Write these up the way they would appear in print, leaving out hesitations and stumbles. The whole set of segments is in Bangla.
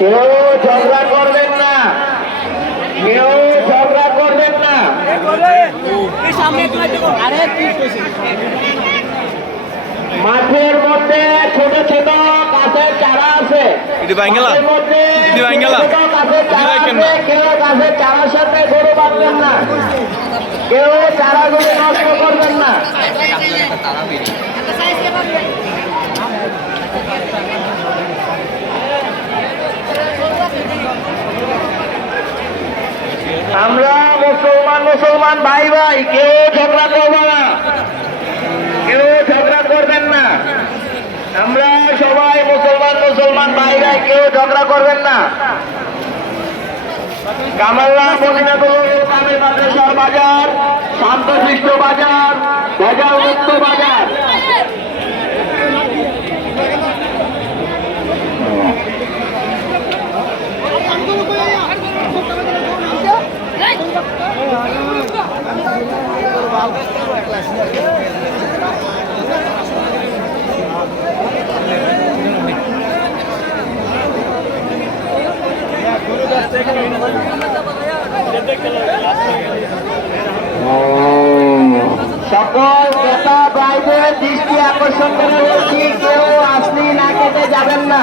কেউ ঝগড়া করবেন না, কেউ ঝগড়া করবেন না। মাঠের মধ্যে ছোট ছোট গাছের চারা আছে, মাঠের মধ্যে ছোট গাছের চারা আছে, কেউ গাছের চারার সাথে গরু বাঁধবেন না, কেউ চারাগুলো নষ্ট করবেন না। আমরা মুসলমান ভাই ভাই, কেউ ঝগড়া করবো না, কেউ ঝগড়া করবেন না। আমরা সবাই মুসলমান ভাই ভাই, কেউ ঝগড়া করবেন না। কামাল্লা মদিনাতুল কামিল মাদ্রাসার বাজার শান্তশিষ্ট বাজার, ভেজাল মুক্ত বাজার। সকল ক্রেতা ভাইদের দৃষ্টি আকর্ষণ করে বলছি, কেউ আসলি না কেটে যাবেন না।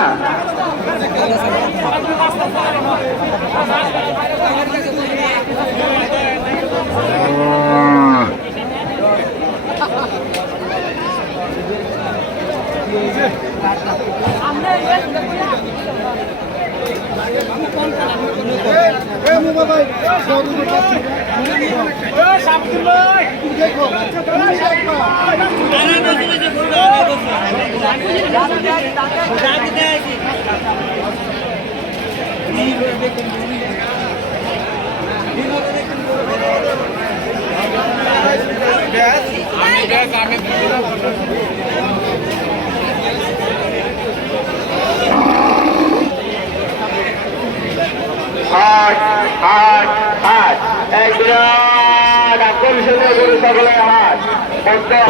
হাট হাট হাট, এক বিরাট আকর্ষণীয় গরু ছাগলের হাট।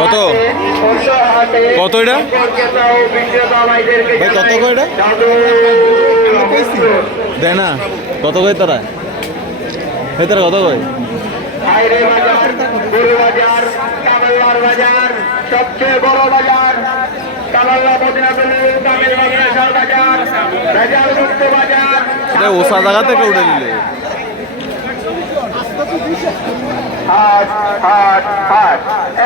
কত কত এটা ভাই, কত করে দেয় না? কত করে তারা তারা কত করে? বাজার, কামাল্লার বাজার, সবচেয়ে বড় বাজার কামাল্লা মদিনাতুল কামিল মাদ্রাসার বাজার, ভেজাল মুক্ত বাজার। ওসা জায়গা থেকে উঠে দিলে হাট হাট হাট,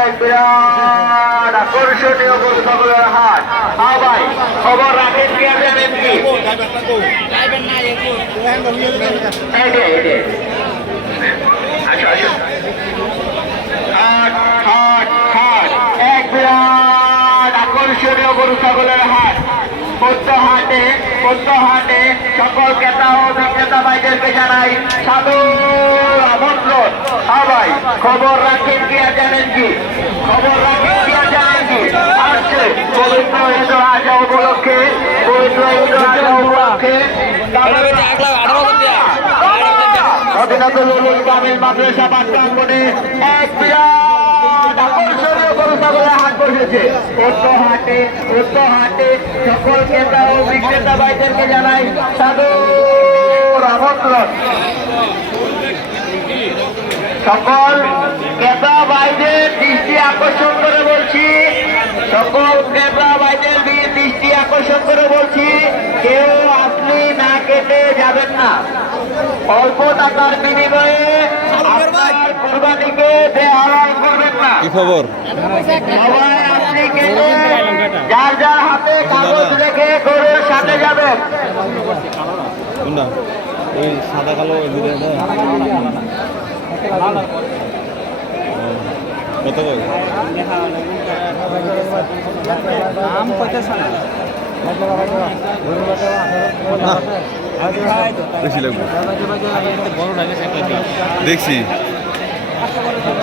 এক বিরাট আকর্ষণীয় গরু ছাগলের হাট। হ্যাঁ ভাই, খবর রাখেন কি আর জানেন কি? আসো আসো। হাট হাট হাট, এক বিরাট আকর্ষণীয় গরু ছাগলের হাট। পদ্ম হাটে সকল ক্রেতা ও বিক্রেতা ভাইদেরকে জানাই সাদর আমন্ত্রণ। হ্যাঁ ভাই, খবর রাখেন কি আর জানেন কি? খবর রাখেন কি আর জানেন কি? আসছে পবিত্র ঈদ উল আজহা উপলক্ষে, পবিত্র ঈদ উল আজহা উপলক্ষে মদিনাতুল কামিল মাদ্রাসা প্রাঙ্গণে এক বিরাট আকর্ষণীয় গরু ছাগলের হাট বসেছে। পদ্ম হাটে সকল ক্রেতা ও বিক্রেতা ভাইদেরকে জানাই সাদর আমন্ত্রণ। সকল ক্রেতা ভাইদের দৃষ্টি আকর্ষণ করে বলছি, সকল ক্রেতা ভাইদের দৃষ্টি আকর্ষণ করে বলছি, কেউ আসলি না কেটে যাবেন না। অল্প টাকার বিনিময়ে আপনার কুরবানিকে বেহাল করবেন না। কি খবর? সবাই আসলি কেটে যার যার হাতে কাগজ রেখে গরুর সাথে যাবেন। ওই সাদা কালো কত করে? বেশি লাগবে দেখছি।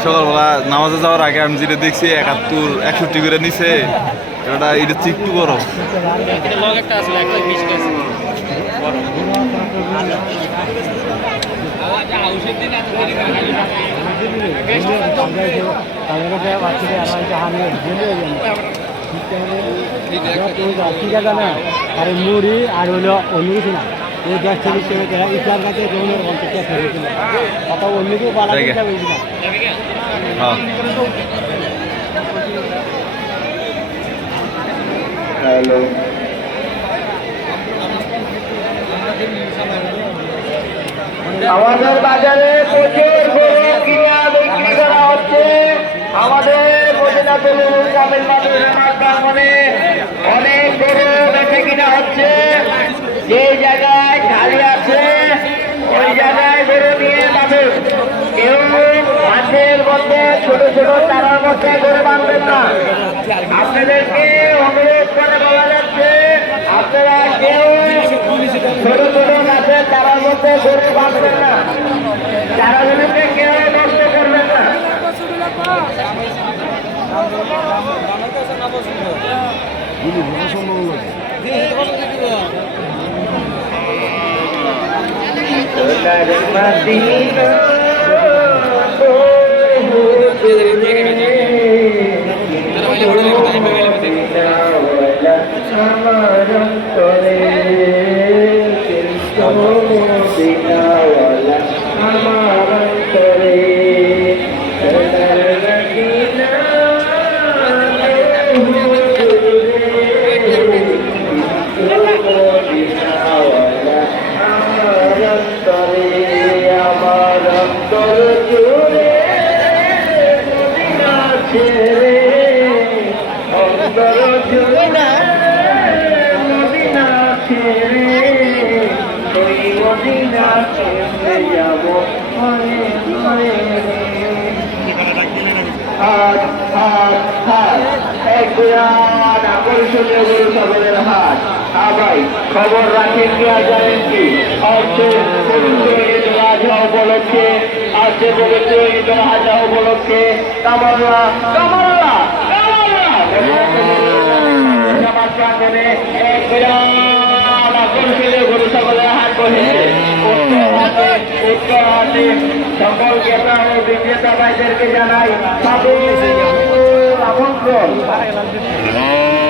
সকালবেলা নামাজে যাওয়ার আগে আমি যেটা দেখছি 71-61 করে নিছে। এটা একটু বড়। ঠিক আছে না? আর মুড়ি আর হইলো অন্য কিছু না, এই 10 থেকে 20 টাকা ইটার কাছে জমির কন্ট্রাক্ট করেছিল কত অন্যকে বালা ঠিক দিতে আছে। হইছিল হ্যাঁ হ্যালো আমাদের বাজারে প্রচুর গরু কিনা বিক্রি করা হচ্ছে আমাদের মদিনাতুল কামিল মাদ্রাসার প্রাঙ্গণে অনেক গরু বেচে কিনা হচ্ছে যে জায়গায় খালি আছে ওই জায়গায় গরু নিয়ে যাবে কেউ মাঠের মধ্যে ছোট ছোট চারার মধ্যে গরু বাঁধবেন না আপনাদেরকে অনুরোধ করে বলা যাচ্ছে আপনারা কেউ ছোট ছোট গাছের চারার মধ্যে গরু বাঁধবেন না চারাগুলোকে কেউ নষ্ট করবেন না আকর্ষণীয় গরু ছাগলের হাট ভাই খবর রাখেন কি আর জানেন কি আজকে পবিত্র ঈদ উল আজহা উপলক্ষে আজকে পবিত্র ঈদ উল আজহা উপলক্ষে কামাল্লা কামাল্লা সমাজ প্রাঙ্গণে এক বিরাট আকর্ষণীয় গরু ছাগলের হাট বসেছে উত্তর হাটে সকল ক্রেতা ও বিক্রেতা ভাইদেরকে জানাই আমন্ত্রণ